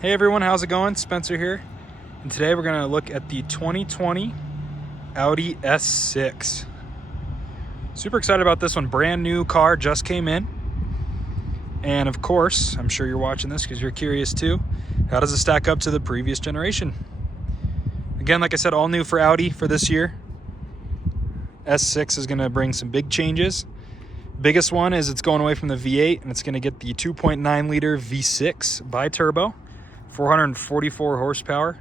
Hey everyone, how's it going? Spencer here. And today we're going to look at the 2020 Audi S6. Super excited about this one. Brand new car, just came in. And of course, I'm sure you're watching this because you're curious too. How does it stack up to the previous generation? Again, like I said, all new for Audi for this year. S6 is going to bring some big changes. Biggest one is it's going away from the V8 and it's going to get the 2.9 liter V6 bi-turbo. 444 horsepower,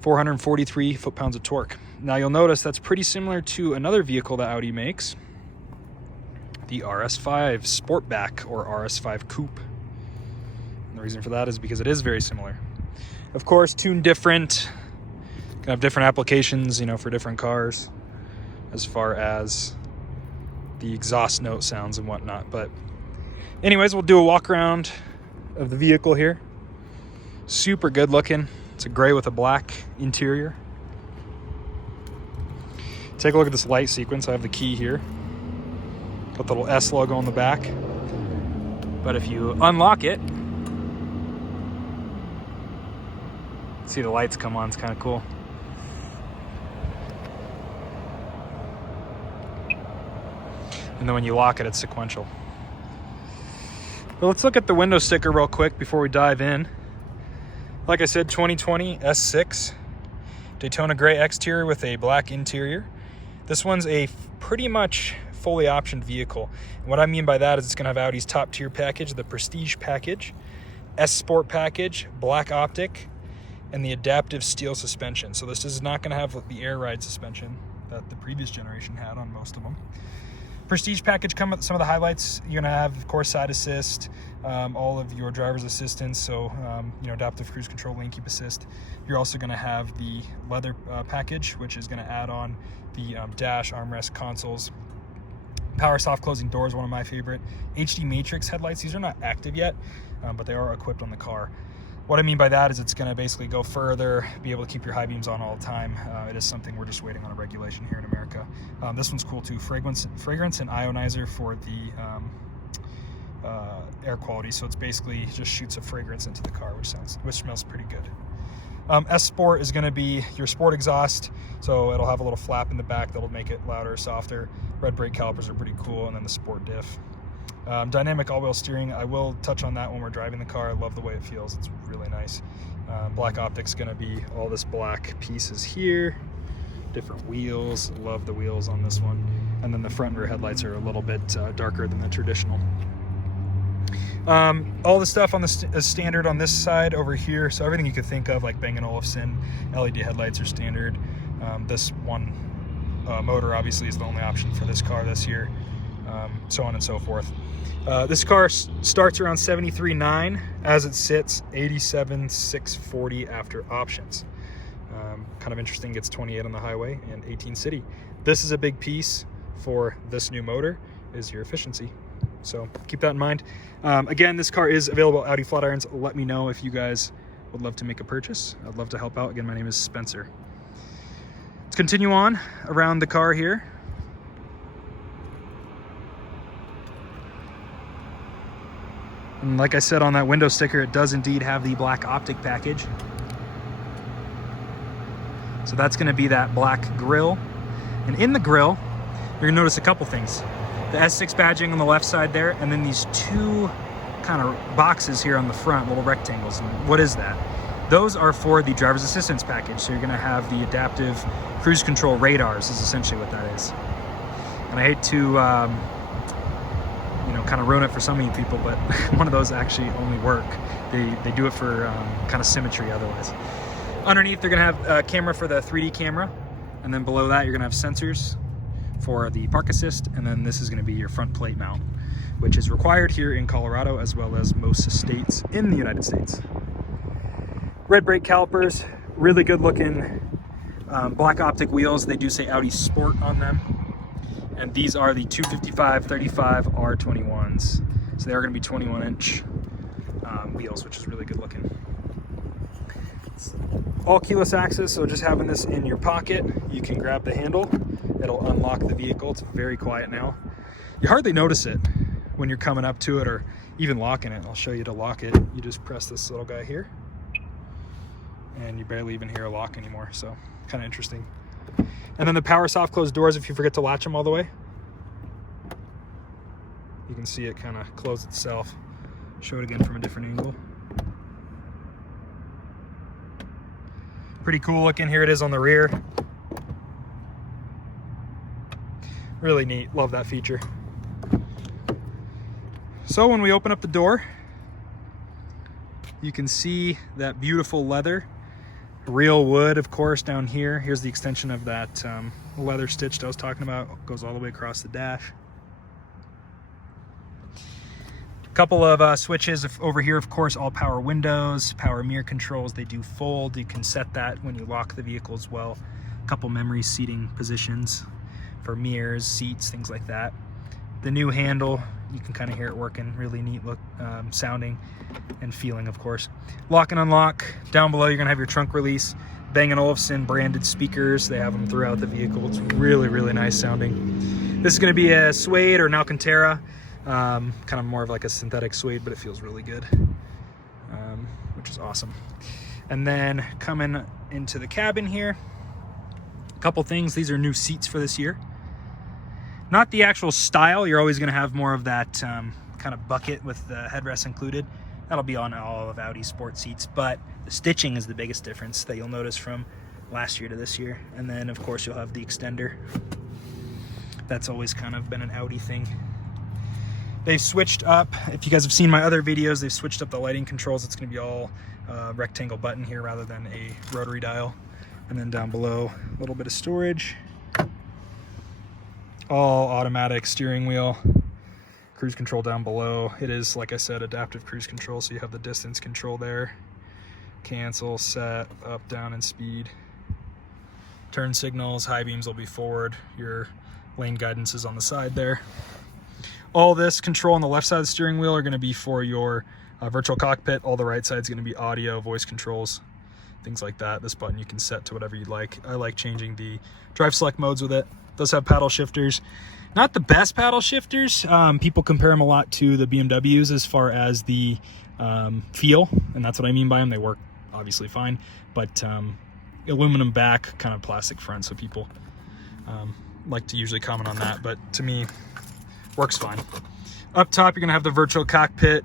443 foot-pounds of torque. Now you'll notice that's pretty similar to another vehicle that Audi makes, the RS5 Sportback or RS5 Coupe. And the reason for that is because it is very similar. Of course, tuned different, gonna have different applications, for different cars as far as the exhaust note sounds and whatnot. But anyways, we'll do a walk around of the vehicle here. Super good looking. It's a gray with a black interior. Take a look at this light sequence. I have the key here. Got the little S logo on the back. But if you unlock it, see the lights come on. It's kind of cool. And then when you lock it, it's sequential. But let's look at the window sticker real quick before we dive in. Like I said, 2020 S6. Daytona gray exterior with a black interior. This one's a pretty much fully optioned vehicle. And what I mean by that is it's going to have Audi's top tier package, the Prestige package, S Sport package, black optic, and the adaptive steel suspension. So this is not going to have the air ride suspension that the previous generation had on most of them. Prestige package come with some of the highlights. You're gonna have, of course, side assist, all of your driver's assistance, so adaptive cruise control, lane keep assist. You're also gonna have the leather package, which is gonna add on the dash, armrest, consoles. Power soft closing doors, one of my favorite. HD matrix headlights. These are not active yet, but they are equipped on the car. What I mean by that is it's going to basically go further, be able to keep your high beams on all the time. It is something we're just waiting on a regulation here in America. This one's cool too. Fragrance and ionizer for the air quality. So it's basically just shoots a fragrance into the car, which smells pretty good. S Sport is going to be your sport exhaust. So it'll have a little flap in the back that'll make it louder or softer. Red brake calipers are pretty cool, and then the Sport diff. Dynamic all-wheel steering, I will touch on that when we're driving the car. I love the way it feels. It's really nice. Black optic's going to be all this black pieces here. Different wheels. Love the wheels on this one. And then the front and rear headlights are a little bit darker than the traditional. All the stuff on the is standard on this side over here. So everything you could think of, like Bang & Olufsen, LED headlights are standard. This one motor obviously is the only option for this car this year. So on and so forth. This car starts around 73.9 as it sits, 87,640 after options. Kind of interesting, gets 28 on the highway and 18 city. This is a big piece for this new motor, is your efficiency. So keep that in mind. Again, this car is available at Audi Flatirons. Let me know if you guys would love to make a purchase. I'd love to help out. Again, my name is Spencer. Let's continue on around the car here. And like I said on that window sticker, it does indeed have the black optic package. So that's going to be that black grille. And in the grille, you're going to notice a couple things. The S6 badging on the left side there, and then these two kind of boxes here on the front, little rectangles. And what is that? Those are for the driver's assistance package. So you're going to have the adaptive cruise control radars is essentially what that is. And I hate to kind of ruin it for some of you people, but one of those actually only work. They do it for kind of symmetry otherwise. Underneath, they're going to have a camera for the 3D camera, and then below that, you're going to have sensors for the park assist, and then this is going to be your front plate mount, which is required here in Colorado as well as most states in the United States. Red brake calipers, really good looking black optic wheels. They do say Audi Sport on them. And these are the 255/35 R21s. So they are going to be 21-inch wheels, which is really good looking. It's all keyless access, so just having this in your pocket, you can grab the handle. It'll unlock the vehicle. It's very quiet now. You hardly notice it when you're coming up to it or Even locking it, I'll show you to lock it. You just press this little guy here and you barely even hear a lock anymore. So kind of interesting. And then the power soft close doors, if you forget to latch them all the way, you can see it kind of close itself. Show it again from a different angle. Pretty cool looking. Here it is on the rear. Really neat, love that feature. So when we open up the door, you can see that beautiful leather. Real wood, of course, down here. Here's the extension of that leather stitch that I was talking about. It goes all the way across the dash. A couple of switches over here, of course, all power windows, power mirror controls. They do fold. You can set that when you lock the vehicle as well. A couple memory seating positions for mirrors, seats, things like that. The new handle, you can kind of hear it working. Really neat look, sounding and feeling, of course. Lock and unlock. Down below, you're gonna have your trunk release. Bang & Olufsen branded speakers. They have them throughout the vehicle. It's really, really nice sounding. This is gonna be a suede or an Alcantara. Kind of more of like a synthetic suede, but it feels really good, which is awesome. And then coming into the cabin here, a couple things. These are new seats for this year. Not the actual style. You're always going to have more of that kind of bucket with the headrest included. That'll be on all of Audi sport seats, but the stitching is the biggest difference that you'll notice from last year to this year. And then of course you'll have the extender. That's always kind of been an Audi thing. They've switched up, if you guys have seen my other videos, they've switched up the lighting controls. It's going to be all rectangle button here rather than a rotary dial. And then down below, a little bit of storage. All automatic steering wheel, cruise control down below. It is, like I said, adaptive cruise control, so you have the distance control there. Cancel, set, up, down, and speed. Turn signals, high beams will be forward. Your lane guidance is on the side there. All this control on the left side of the steering wheel are going to be for your virtual cockpit. All the right side is going to be audio, voice controls, things like that. This button you can set to whatever you'd like. I like changing the drive select modes with it. Does have paddle shifters. Not the best paddle shifters. People compare them a lot to the BMWs as far as the feel, and that's what I mean by them. They work obviously fine, but aluminum back, kind of plastic front, so people like to usually comment on that, but to me, works fine. Up top, you're gonna have the virtual cockpit.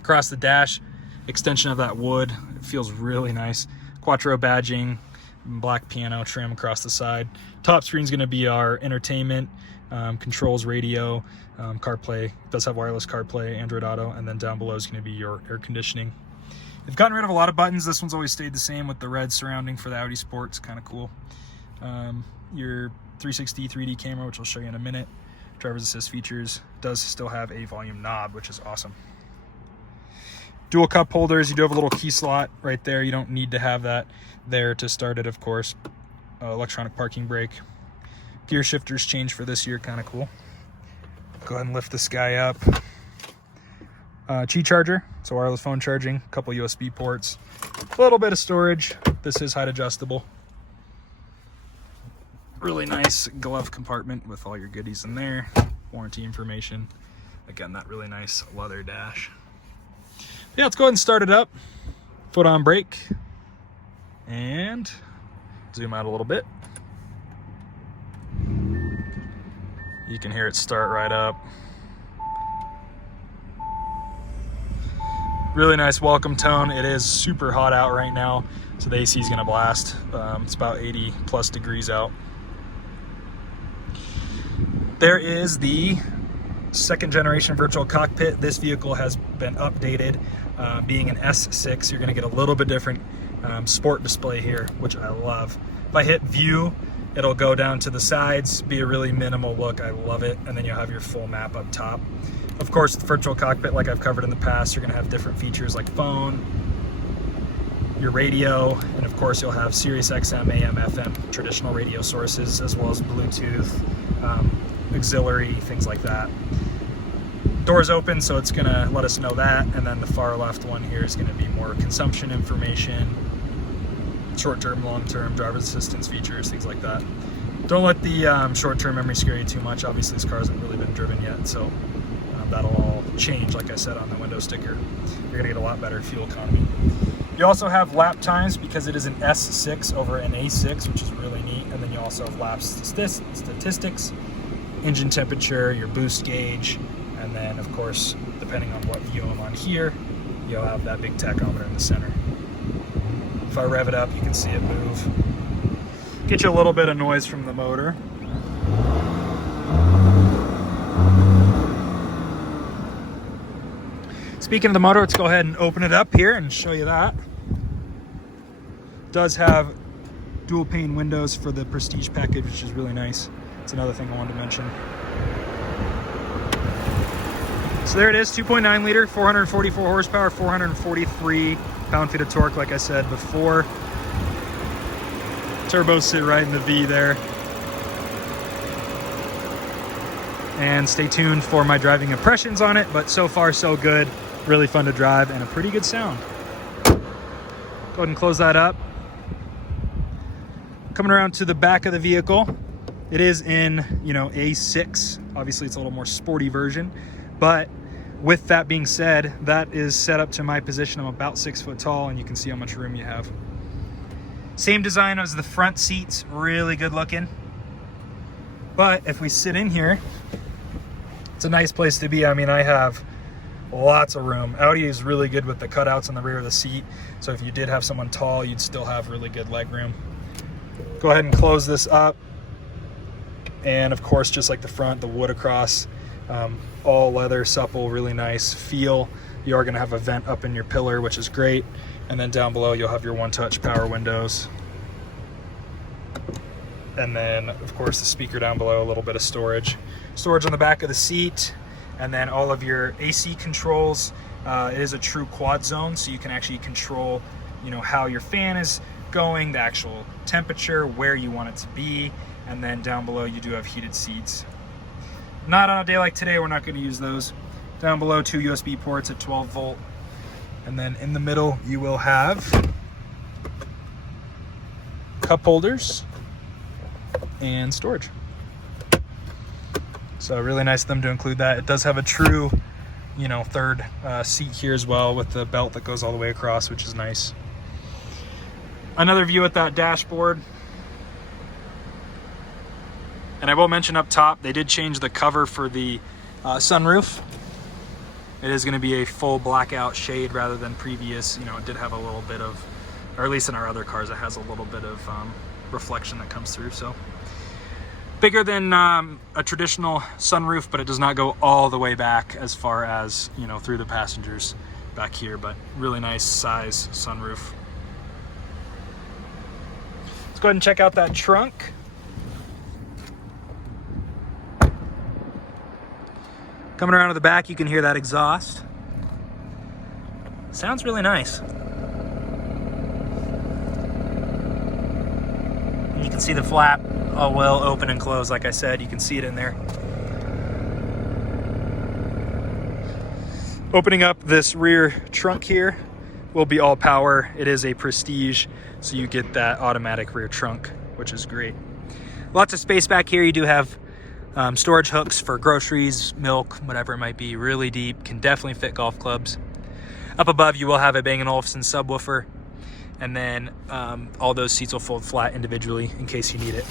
Across the dash, extension of that wood. It feels really nice. Quattro badging. Black piano trim across the side. Top screen is going to be our entertainment, controls, radio, CarPlay. It does have wireless CarPlay, Android Auto, and then down below is going to be your air conditioning. They've gotten rid of a lot of buttons. This one's always stayed the same with the red surrounding for the Audi Sports. Kind of cool. Your 360 3D camera, which I'll show you in a minute. Driver's assist features. Does still have a volume knob, which is awesome. Dual cup holders. You do have a little key slot right there. You don't need to have that there to start it, of course. Electronic parking brake. Gear shifters changed for this year, kind of cool. Go ahead and lift this guy up. Qi charger, so wireless phone charging. A couple USB ports. A little bit of storage. This is height adjustable. Really nice glove compartment with all your goodies in there. Warranty information. Again, that really nice leather dash. Yeah, let's go ahead and start it up. Foot on brake. And zoom out a little bit. You can hear it start right up. Really nice welcome tone. It is super hot out right now, so the AC is gonna blast. It's about 80 plus degrees out. There is the second generation virtual cockpit. This vehicle has been updated. Being an S6, you're gonna get a little bit different sport display here, which I love. If I hit view, it'll go down to the sides, be a really minimal look. I love it. And then you'll have your full map up top. Of course, the virtual cockpit, like I've covered in the past, you're gonna have different features like phone, your radio, and of course you'll have Sirius XM, AM, FM, traditional radio sources, as well as Bluetooth, auxiliary, things like that. Doors open, so it's gonna let us know that, and then the far left one here is gonna be more consumption information, short-term, long-term, driver's assistance features, things like that. Don't let the short-term memory scare you too much. Obviously, this car hasn't really been driven yet, so that'll all change, like I said, on the window sticker. You're gonna get a lot better fuel economy. You also have lap times because it is an S6 over an A6, which is really neat. And then you also have lap statistics, engine temperature, your boost gauge, and then of course, depending on what view I'm on here, you'll have that big tachometer in the center. If I rev it up, you can see it move. Get you a little bit of noise from the motor. Speaking of the motor, let's go ahead and open it up here and show you that. It does have dual pane windows for the Prestige package, which is really nice. It's another thing I wanted to mention. So there it is, 2.9 liter, 444 horsepower, 443 pound-feet of torque, like I said before. Turbos sit right in the V there. And stay tuned for my driving impressions on it, but so far so good. Really fun to drive and a pretty good sound. Go ahead and close that up. Coming around to the back of the vehicle, it is in, A6. Obviously it's a little more sporty version, but with that being said, that is set up to my position. I'm about 6 foot tall, and you can see how much room you have. Same design as the front seats, really good looking. But if we sit in here, it's a nice place to be. I mean, I have lots of room. Audi is really good with the cutouts on the rear of the seat. So if you did have someone tall, you'd still have really good leg room. Go ahead and close this up. And of course, just like the front, the wood across, all leather, supple, really nice feel. You are gonna have a vent up in your pillar, which is great. And then down below, you'll have your one-touch power windows. And then, of course, the speaker down below, a little bit of storage. Storage on the back of the seat, and then all of your AC controls. It is a true quad zone, so you can actually control, how your fan is going, the actual temperature, where you want it to be. And then down below, you do have heated seats. Not on a day like today, we're not gonna use those. Down below, 2 USB ports at 12 volt. And then in the middle, you will have cup holders and storage. So really nice of them to include that. It does have a true, third seat here as well with the belt that goes all the way across, which is nice. Another view at that dashboard. And I will mention up top, they did change the cover for the sunroof. It is going to be a full blackout shade rather than previous. It did have a little bit of, or at least in our other cars, it has a little bit of reflection that comes through. So bigger than a traditional sunroof, but it does not go all the way back as far as, through the passengers back here, but really nice size sunroof. Let's go ahead and check out that trunk. Coming around to the back, you can hear that exhaust. Sounds really nice. And you can see the flap all well open and closed. Like I said, you can see it in there. Opening up this rear trunk here will be all power. It is a Prestige, so you get that automatic rear trunk, which is great. Lots of space back here. You do have storage hooks for groceries, milk, whatever it might be. Really deep, can definitely fit golf clubs. Up above, you will have a Bang & Olufsen subwoofer, and then all those seats will fold flat individually in case you need it.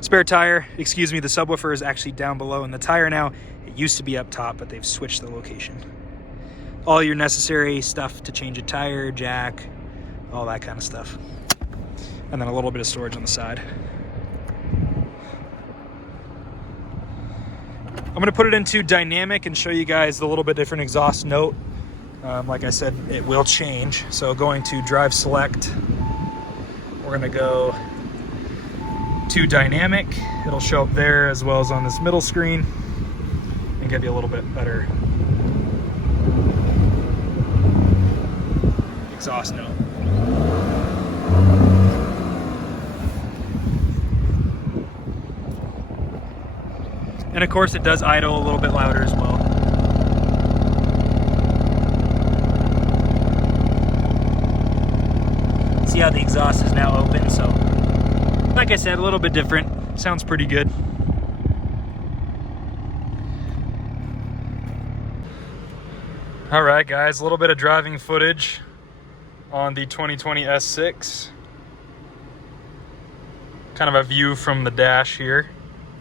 Spare tire, the subwoofer is actually down below in the tire now. It used to be up top, but they've switched the location. All your necessary stuff to change a tire, jack, all that kind of stuff. And then a little bit of storage on the side. I'm gonna put it into dynamic and show you guys the little bit different exhaust note. Like I said, it will change. So going to drive select, we're gonna go to dynamic. It'll show up there as well as on this middle screen and give you a little bit better exhaust note. And of course it does idle a little bit louder as well. See how the exhaust is now open, so like I said, a little bit different. Sounds pretty good. All right, guys, a little bit of driving footage on the 2020 S6. Kind of a view from the dash here,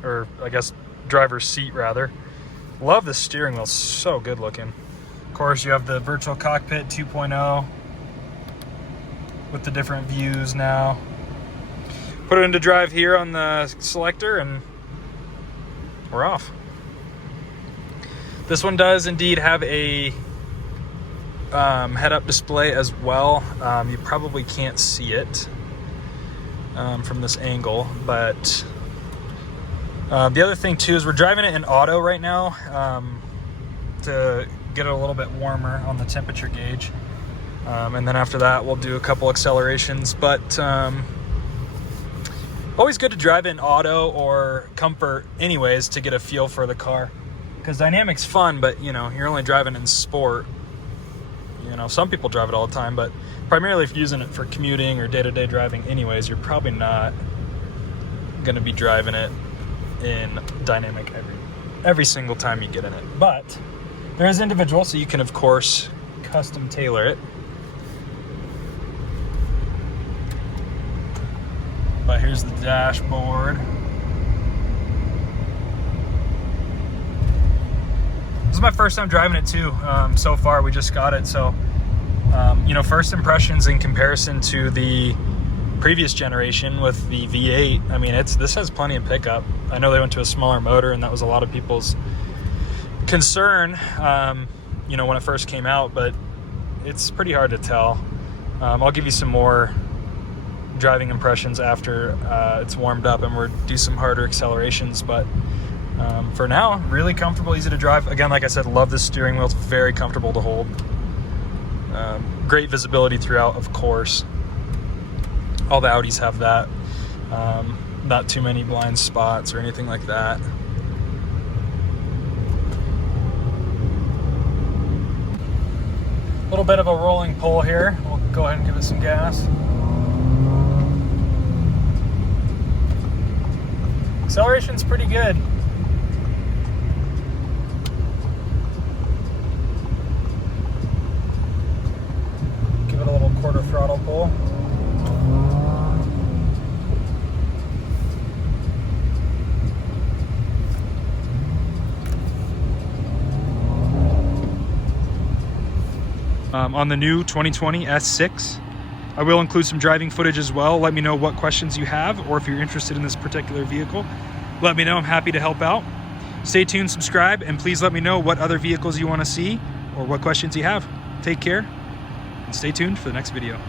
or I guess driver's seat rather. Love the steering wheel, so good looking. Of course, you have the virtual cockpit 2.0 with the different views now. Put it into drive here on the selector and we're off. This one does indeed have a head-up display as well. You probably can't see it from this angle, but the other thing too is we're driving it in auto right now to get it a little bit warmer on the temperature gauge, and then after that we'll do a couple accelerations. But always good to drive it in auto or comfort anyways to get a feel for the car, because dynamic's fun, but you know, you're only driving in sport. You know, some people drive it all the time, but primarily if you're using it for commuting or day-to-day driving anyways, you're probably not going to be driving it in dynamic every single time you get in it. But there is individual, so you can of course custom tailor it. But here's the dashboard. This is my first time driving it too. So far, we just got it, so you know, first impressions in comparison to the previous generation with the V8. I mean, this has plenty of pickup. I know they went to a smaller motor, and that was a lot of people's concern, you know, when it first came out. But it's pretty hard to tell. I'll give you some more driving impressions after it's warmed up and we'll do some harder accelerations. But for now, really comfortable, easy to drive. Again, like I said, love this steering wheel. It's very comfortable to hold. Great visibility throughout, of course. All the Audis have that. Not too many blind spots or anything like that. A little bit of a rolling pull here. We'll go ahead and give it some gas. Acceleration's pretty good. Give it a little quarter throttle pull. On the new 2020 S6. I will include some driving footage as well. Let me know what questions you have, or if you're interested in this particular vehicle, let me know. I'm happy to help out. Stay tuned, subscribe, and please let me know what other vehicles you want to see or what questions you have. Take care and stay tuned for the next video.